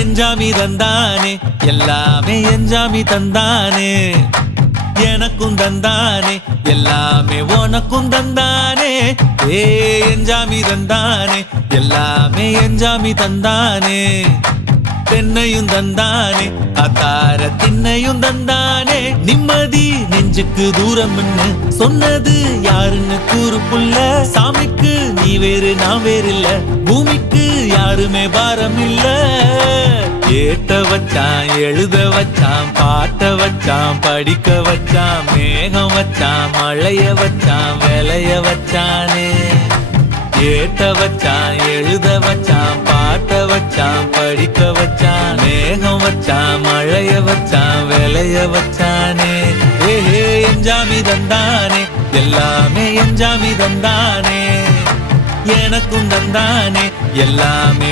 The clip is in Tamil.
எஞ்சாமி தந்தானே எல்லாமே எஞ்சாமி தந்தானே எனக்கும் தந்தானே எல்லாமே உனக்கும் தந்தானே ஏ எஞ்சாமி தந்தானே எல்லாமே எஞ்சாமி தந்தானே தென்னையும் தந்தானே அத்தார திண்ணையும் தந்தானே நிம்மதி நெஞ்சுக்கு தூரம்னு சொன்னது யாருன்னு கூறு புள்ள சாமிக்கு நீ வேறு நான் வேறு இல்ல பூமிக்கு யாருமே பாரம் இல்ல ஏத்த வச்சான் எழுத வச்சான் பாட்ட வச்சான் படிக்க வச்சான் மேகம் வச்சான் மழைய வச்சான் விளைய வச்சானே ஏத்த வச்சான் எழுத வச்சான் பாட்ட வச்சான் படிக்க வச்சான் மேகம் வச்சான் மழைய வச்சான் விளைய வச்சானே ஏஹே எஞ்சாமி தந்தானே எல்லாமே எஞ்சாமி தந்தானே எனக்கும் தந்தானே எல்லாமே